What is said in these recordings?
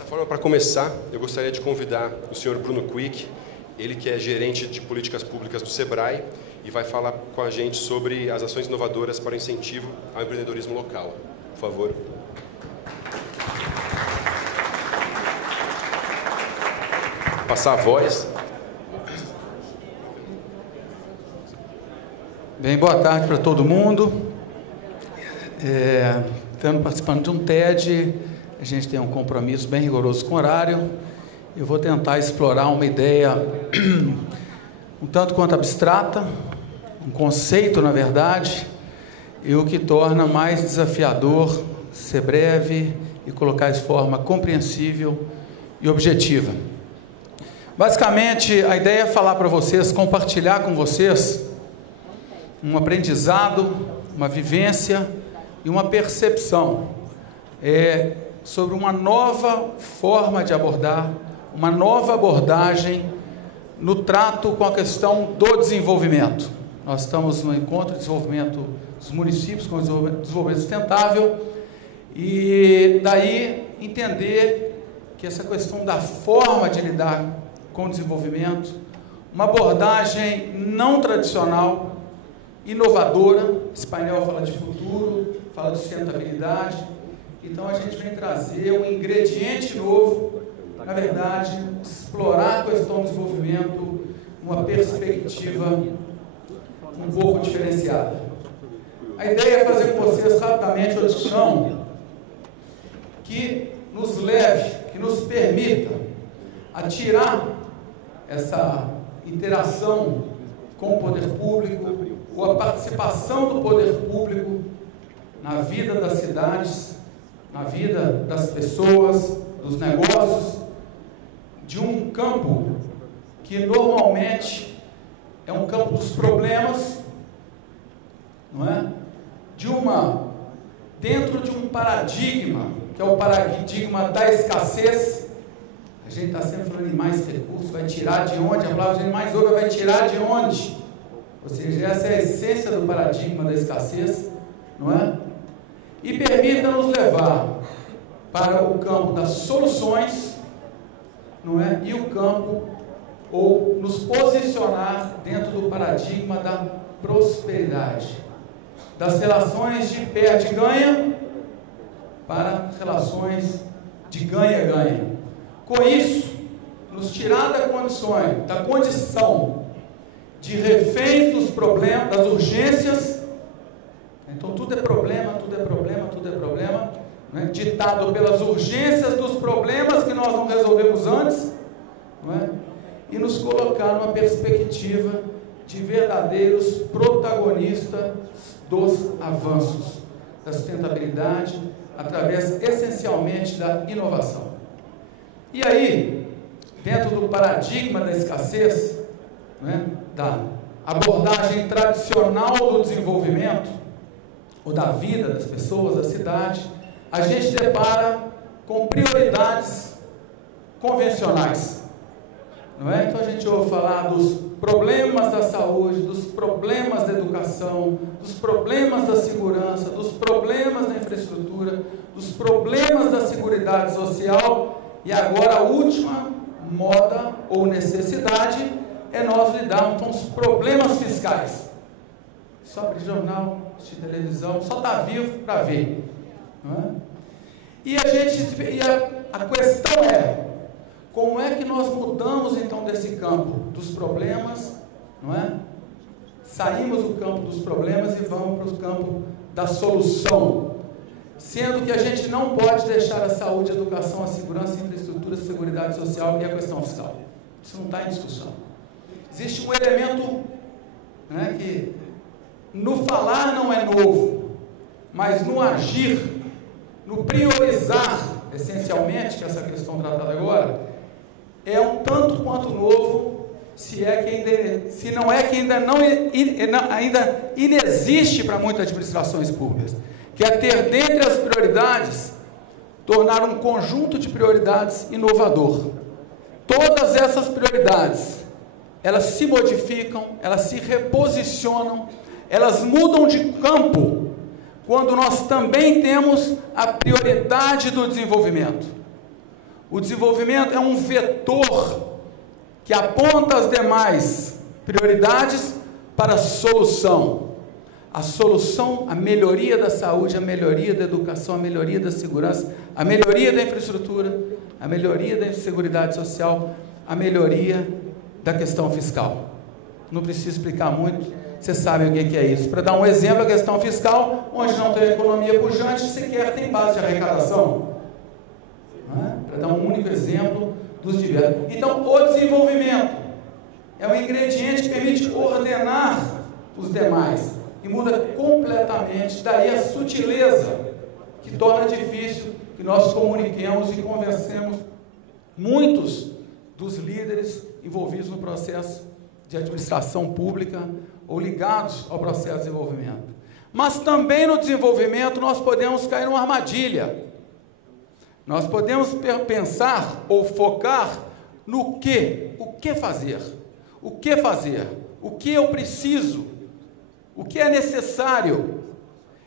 Dessa forma, para começar, eu gostaria de convidar o senhor Bruno Quick, ele que é gerente de políticas públicas do Sebrae e vai falar com a gente sobre as ações inovadoras para o incentivo ao empreendedorismo local. Por favor. Passar a voz. Bem, boa tarde para todo mundo. Estamos participando de um TED, a gente tem um compromisso bem rigoroso com o horário. Eu vou tentar explorar uma ideia um tanto quanto abstrata, um conceito, na verdade, e o que torna mais desafiador ser breve e colocar de forma compreensível e objetiva. Basicamente, a ideia é falar para vocês, compartilhar com vocês um aprendizado, uma vivência e uma percepção sobre uma nova forma de abordar, uma nova abordagem no trato com a questão do desenvolvimento. Nós estamos no encontro de desenvolvimento dos municípios com o desenvolvimento sustentável e daí entender que essa questão da forma de lidar com o desenvolvimento, uma abordagem não tradicional, inovadora. Esse painel fala de futuro, fala de sustentabilidade, então a gente vem trazer um ingrediente novo, na verdade, explorar a questão do desenvolvimento, uma perspectiva um pouco diferenciada. A ideia é fazer com vocês rapidamente uma discussão que nos leve, que nos permita a tirar essa interação com o poder público, ou a participação do poder público na vida das cidades, na vida das pessoas, dos negócios, de um campo que normalmente é um campo dos problemas, não é? Dentro de um paradigma, que é o paradigma da escassez. A gente está sempre falando em mais recursos, vai tirar de onde? A palavra de mais ouro vai tirar de onde? Ou seja, essa é a essência do paradigma da escassez, não é? E permita-nos levar para o campo das soluções, não é? E o campo, ou nos posicionar dentro do paradigma da prosperidade, das relações de perde-ganha para relações de ganha-ganha. Com isso, nos tirar da condição de reféns dos problemas, das urgências. Então tudo é problema, tudo é problema, tudo é problema, né? Ditado pelas urgências dos problemas que nós não resolvemos antes, não é? E nos colocar numa perspectiva de verdadeiros protagonistas dos avanços, da sustentabilidade, através essencialmente da inovação. E aí, dentro do paradigma da escassez, né, da abordagem tradicional do desenvolvimento, ou da vida das pessoas, da cidade, a gente depara com prioridades convencionais, não é? Então a gente ouve falar dos problemas da saúde, dos problemas da educação, dos problemas da segurança, dos problemas da infraestrutura, dos problemas da seguridade social, e agora a última moda ou necessidade é nós lidarmos com os problemas fiscais. Só abrir jornal, assistir televisão, só está vivo para ver, não é? E a questão é, como é que nós mudamos então desse campo dos problemas, não é? Saímos do campo dos problemas e vamos para o campo da solução, sendo que a gente não pode deixar a saúde, a educação, a segurança, a infraestrutura, a seguridade social e a questão fiscal. Isso não está em discussão. Existe um elemento, né, que no falar não é novo, mas no agir, no priorizar, essencialmente, que é essa questão tratada agora, é um tanto quanto novo, se não é que ainda inexiste para muitas administrações públicas, que é ter dentre as prioridades, tornar um conjunto de prioridades inovador. Todas essas prioridades, elas se modificam, elas se reposicionam, elas mudam de campo, quando nós também temos a prioridade do desenvolvimento. O desenvolvimento é um vetor que aponta as demais prioridades para a solução. A solução, a melhoria da saúde, a melhoria da educação, a melhoria da segurança, a melhoria da infraestrutura, a melhoria da seguridade social, a melhoria da questão fiscal. Não preciso explicar muito, vocês sabem o que é isso. Para dar um exemplo, a questão fiscal, onde não tem economia pujante, sequer tem base de arrecadação. Para dar um único exemplo dos diversos. Então, o desenvolvimento é um ingrediente que permite ordenar os demais e muda completamente, daí a sutileza que torna difícil que nós comuniquemos e convencemos muitos dos líderes envolvidos no processo de administração pública ou ligados ao processo de desenvolvimento. Mas também no desenvolvimento nós podemos cair numa armadilha. Nós podemos pensar ou focar no quê? O que fazer? O que fazer? O que eu preciso? O que é necessário?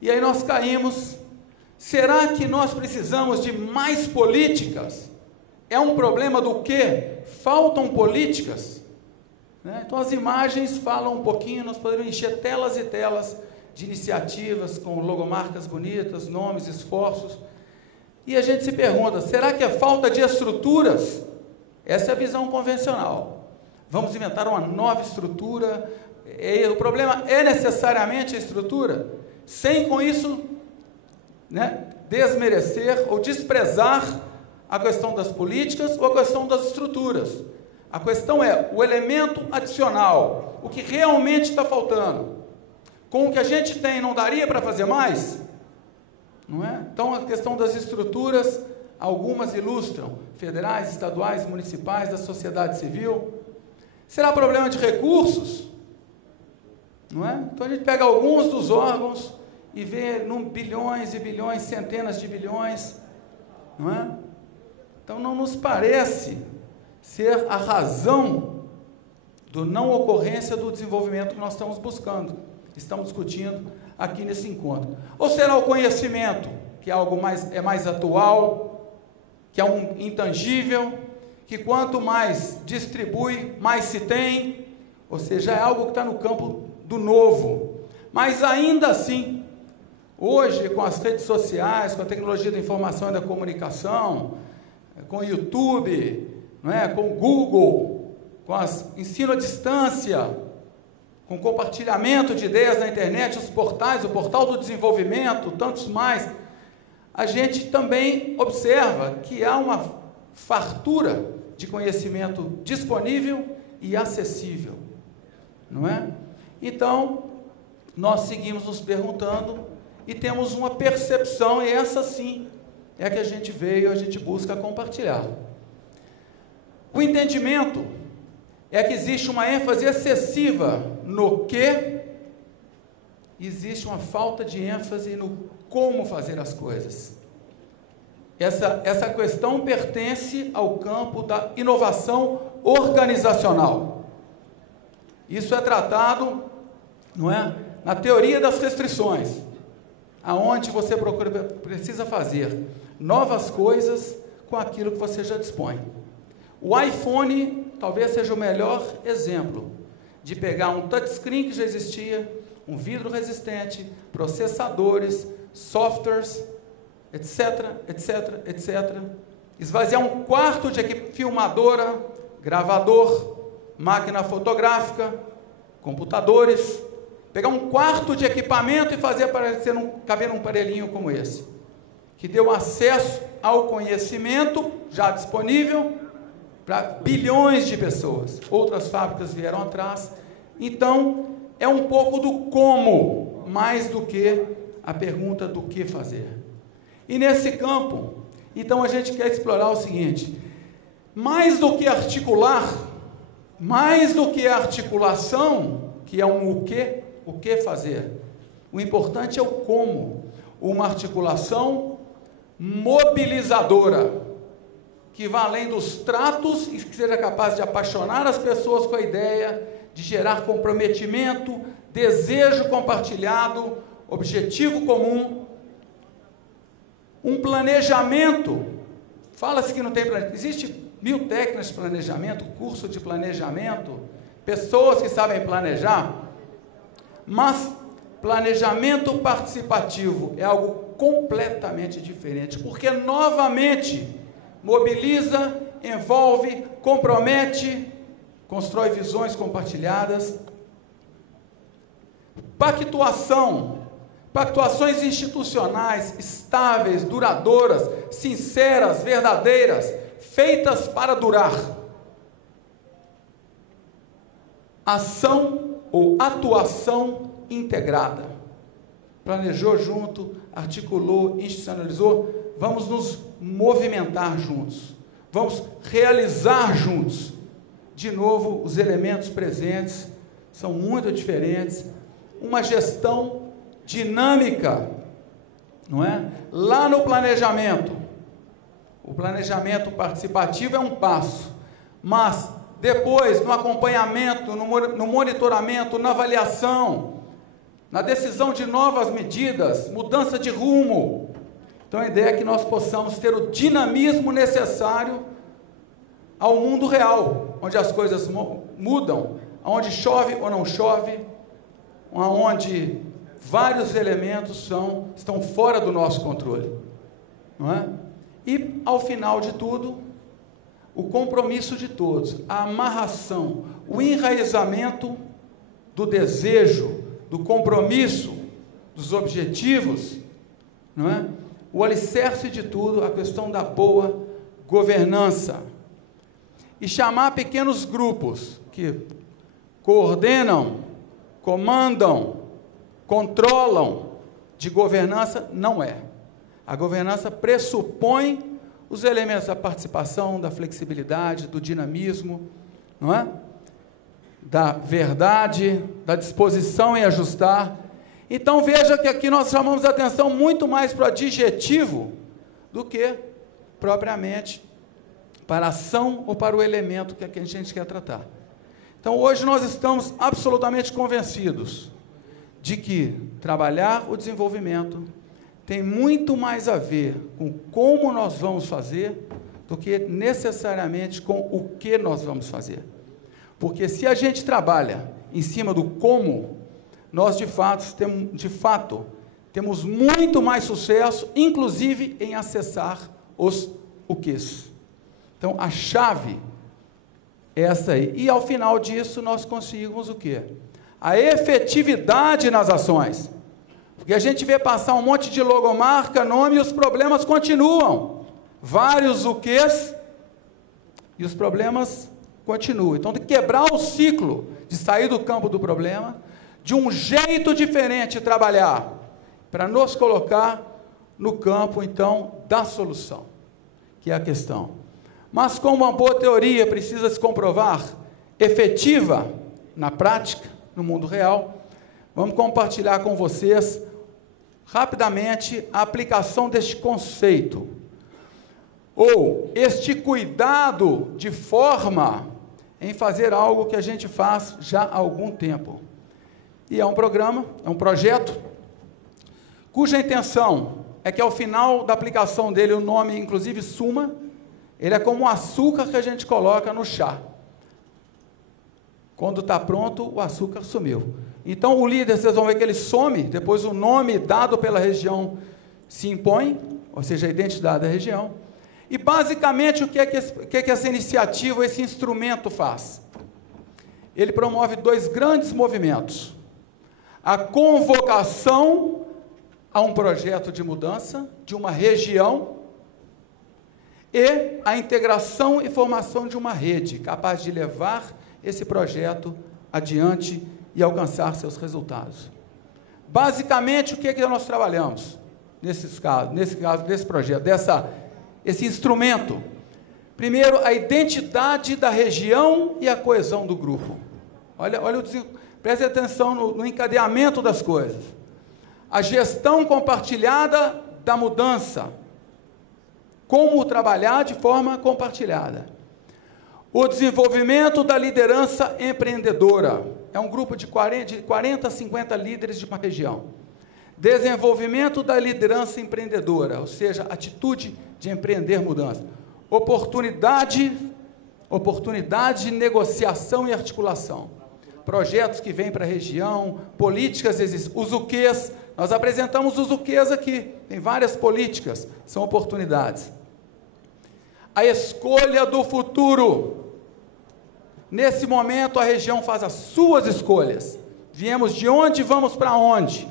E aí nós caímos, será que nós precisamos de mais políticas? É um problema do quê? Faltam políticas? Então as imagens falam um pouquinho, nós poderíamos encher telas e telas de iniciativas com logomarcas bonitas, nomes, esforços. E a gente se pergunta, será que é falta de estruturas? Essa é a visão convencional. Vamos inventar uma nova estrutura. O problema é necessariamente a estrutura, sem com isso desmerecer ou desprezar a questão das políticas ou a questão das estruturas. A questão é o elemento adicional, o que realmente está faltando. Com o que a gente tem, não daria para fazer mais? Não é? Então, a questão das estruturas, algumas ilustram, federais, estaduais, municipais, da sociedade civil. Será problema de recursos? Não é? Então, a gente pega alguns dos órgãos e vê bilhões e bilhões, centenas de bilhões, não é? Então, não nos parece ser a razão do não ocorrência do desenvolvimento que nós estamos buscando, estamos discutindo aqui nesse encontro. Ou será o conhecimento, que é algo mais atual, que é um intangível, que quanto mais distribui, mais se tem, ou seja, é algo que está no campo do novo. Mas ainda assim, hoje, com as redes sociais, com a tecnologia da informação e da comunicação, com o YouTube, não é? Com o Google, com ensino à distância, com compartilhamento de ideias na internet, os portais, o portal do desenvolvimento, tantos mais, a gente também observa que há uma fartura de conhecimento disponível e acessível, não é? Então, nós seguimos nos perguntando e temos uma percepção, e essa sim é a que a gente veio, a gente busca compartilhar. O entendimento é que existe uma ênfase excessiva no que, existe uma falta de ênfase no como fazer as coisas. Essa questão pertence ao campo da inovação organizacional. Isso é tratado, não é, na teoria das restrições, aonde você precisa fazer novas coisas com aquilo que você já dispõe. O iPhone talvez seja o melhor exemplo de pegar um touchscreen que já existia, um vidro resistente, processadores, softwares, etc, etc, etc, esvaziar um quarto de filmadora, gravador, máquina fotográfica, computadores, pegar um quarto de equipamento e fazer caber num aparelhinho como esse, que deu acesso ao conhecimento já disponível para bilhões de pessoas. Outras fábricas vieram atrás. Então, é um pouco do como, mais do que a pergunta do que fazer. E nesse campo, então a gente quer explorar o seguinte: mais do que articular, mais do que a articulação, que é o que fazer, o importante é o como. Uma articulação mobilizadora, que vá além dos tratos e que seja capaz de apaixonar as pessoas com a ideia, de gerar comprometimento, desejo compartilhado, objetivo comum, um planejamento Fala-se que não tem planejamento. Existe 1000 técnicas de planejamento, curso de planejamento, pessoas que sabem planejar, mas planejamento participativo é algo completamente diferente, porque novamente mobiliza, envolve, compromete, constrói visões compartilhadas. Pactuações institucionais, estáveis, duradouras, sinceras, verdadeiras, feitas para durar. Ação ou atuação integrada. Planejou junto, articulou, institucionalizou, vamos nos movimentar juntos, vamos realizar juntos. De novo, os elementos presentes são muito diferentes. Uma gestão dinâmica, não é? Lá no planejamento, o planejamento participativo é um passo, mas depois, no acompanhamento, no monitoramento, na avaliação, na decisão de novas medidas, mudança de rumo. Então a ideia é que nós possamos ter o dinamismo necessário ao mundo real, onde as coisas mudam, onde chove ou não chove, onde vários elementos estão fora do nosso controle, não é? E, ao final de tudo, o compromisso de todos, a amarração, o enraizamento do desejo, do compromisso, dos objetivos, não é? O alicerce de tudo, a questão da boa governança. E chamar pequenos grupos que coordenam, comandam, controlam de governança, não é. A governança pressupõe os elementos da participação, da flexibilidade, do dinamismo, não é? Da verdade, da disposição em ajustar. Então veja que aqui nós chamamos a atenção muito mais para o adjetivo do que propriamente para a ação ou para o elemento que a gente quer tratar. Então hoje nós estamos absolutamente convencidos de que trabalhar o desenvolvimento tem muito mais a ver com como nós vamos fazer do que necessariamente com o que nós vamos fazer. Porque se a gente trabalha em cima do como, nós de fato temos muito mais sucesso, inclusive em acessar os quês. Então a chave é essa aí. E ao final disso nós conseguimos o quê? A efetividade nas ações. Porque a gente vê passar um monte de logomarca, nome, e os problemas continuam. Vários o quês, e os problemas continuam. Então tem que quebrar o ciclo de sair do campo do problema, de um jeito diferente de trabalhar, para nos colocar no campo, então, da solução, que é a questão. Mas como uma boa teoria precisa se comprovar efetiva na prática, no mundo real, vamos compartilhar com vocês rapidamente a aplicação deste conceito, ou este cuidado de forma em fazer algo que a gente faz já há algum tempo. E é um programa, é um projeto, cuja intenção é que ao final da aplicação dele, o nome inclusive suma, ele é como o açúcar que a gente coloca no chá. Quando está pronto, o açúcar sumiu. Então, o líder, vocês vão ver que ele some, depois o nome dado pela região se impõe, ou seja, a identidade da região. E, basicamente, o que é que essa iniciativa, esse instrumento faz? Ele promove dois grandes movimentos. A convocação a um projeto de mudança de uma região e a integração e formação de uma rede capaz de levar esse projeto adiante e alcançar seus resultados. Basicamente, o que é que nós trabalhamos nesse caso, desse projeto, esse instrumento? Primeiro, a identidade da região e a coesão do grupo. Preste atenção no encadeamento das coisas. A gestão compartilhada da mudança. Como trabalhar de forma compartilhada. O desenvolvimento da liderança empreendedora. É um grupo de 40 a 50 líderes de uma região. Desenvolvimento da liderança empreendedora, ou seja, atitude de empreender mudança. oportunidade de negociação e articulação. Projetos que vêm para a região, políticas existem. Os UQs, nós apresentamos os UQs aqui, tem várias políticas, são oportunidades. A escolha do futuro. Nesse momento, a região faz as suas escolhas. Viemos de onde, vamos para onde?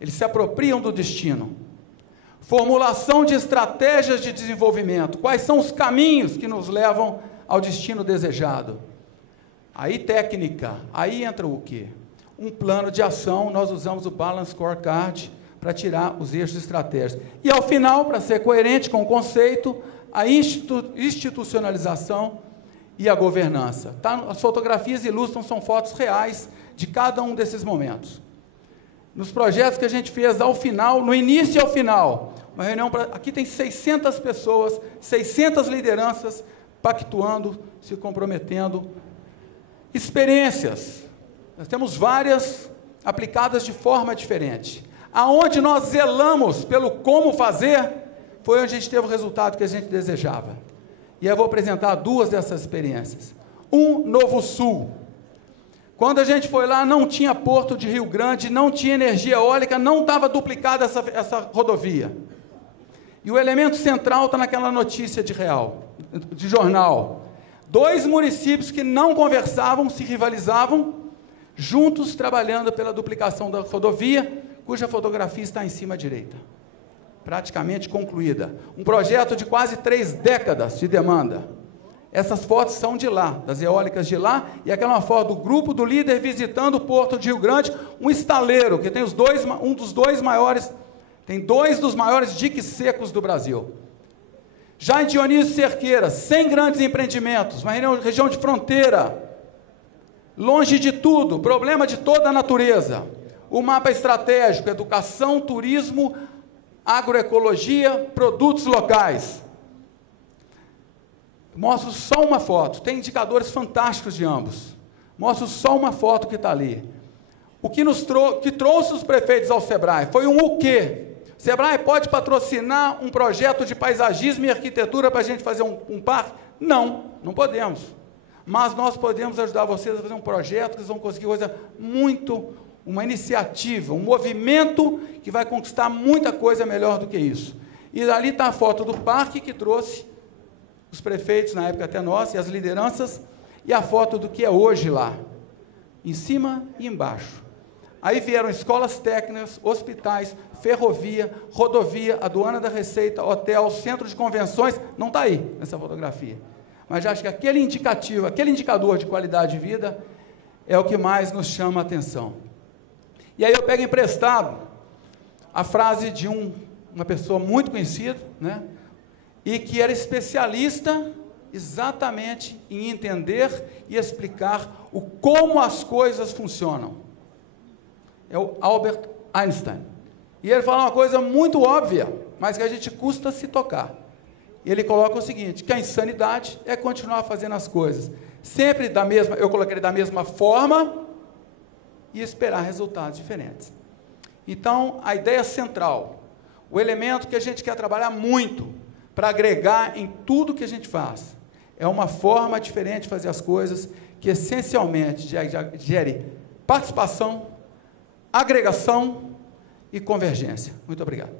Eles se apropriam do destino. Formulação de estratégias de desenvolvimento. Quais são os caminhos que nos levam ao destino desejado? Aí técnica, aí entra o quê? Um plano de ação, nós usamos o Balance Scorecard para tirar os eixos estratégicos. E ao final, para ser coerente com o conceito, a institucionalização e a governança. Tá? As fotografias ilustram, são fotos reais de cada um desses momentos. Nos projetos que a gente fez ao final, no início e ao final, uma reunião, aqui tem 600 pessoas, 600 lideranças pactuando, se comprometendo. Experiências, nós temos várias aplicadas de forma diferente. Aonde nós zelamos pelo como fazer, foi onde a gente teve o resultado que a gente desejava. E eu vou apresentar duas dessas experiências. Novo Sul. Quando a gente foi lá, não tinha porto de Rio Grande, não tinha energia eólica, não estava duplicada essa rodovia. E o elemento central está naquela notícia de jornal. 2 municípios que não conversavam, se rivalizavam, juntos trabalhando pela duplicação da rodovia, cuja fotografia está em cima à direita. Praticamente concluída. Um projeto de quase 3 décadas de demanda. Essas fotos são de lá, das eólicas de lá, e aquela é uma foto do grupo do líder visitando o porto de Rio Grande, um estaleiro, que tem um dos 2 maiores, tem 2 dos maiores diques secos do Brasil. Já em Dionísio Cerqueira, 100 grandes empreendimentos, uma região de fronteira, longe de tudo, problema de toda a natureza. O mapa estratégico, educação, turismo, agroecologia, produtos locais. Mostro só uma foto, tem indicadores fantásticos de ambos. Mostro só uma foto que está ali. O que trouxe os prefeitos ao SEBRAE foi o quê? O SEBRAE pode patrocinar um projeto de paisagismo e arquitetura para a gente fazer um parque? Não, não podemos. Mas nós podemos ajudar vocês a fazer um projeto que vocês vão conseguir coisa uma iniciativa, um movimento que vai conquistar muita coisa melhor do que isso. E ali está a foto do parque que trouxe os prefeitos, na época até nós, e as lideranças, e a foto do que é hoje lá, em cima e embaixo. Aí vieram escolas técnicas, hospitais, ferrovia, rodovia, aduana da Receita, hotel, centro de convenções, não está aí nessa fotografia. Mas já acho que aquele indicativo, aquele indicador de qualidade de vida é o que mais nos chama a atenção. E aí eu pego emprestado a frase de uma pessoa muito conhecida, né? E que era especialista exatamente em entender e explicar como as coisas funcionam. É o Albert Einstein. E ele fala uma coisa muito óbvia, mas que a gente custa se tocar. Ele coloca o seguinte, que a insanidade é continuar fazendo as coisas, sempre eu coloquei da mesma forma e esperar resultados diferentes. Então, a ideia central, o elemento que a gente quer trabalhar muito, para agregar em tudo que a gente faz. É uma forma diferente de fazer as coisas que essencialmente gere participação, agregação e convergência. Muito obrigado.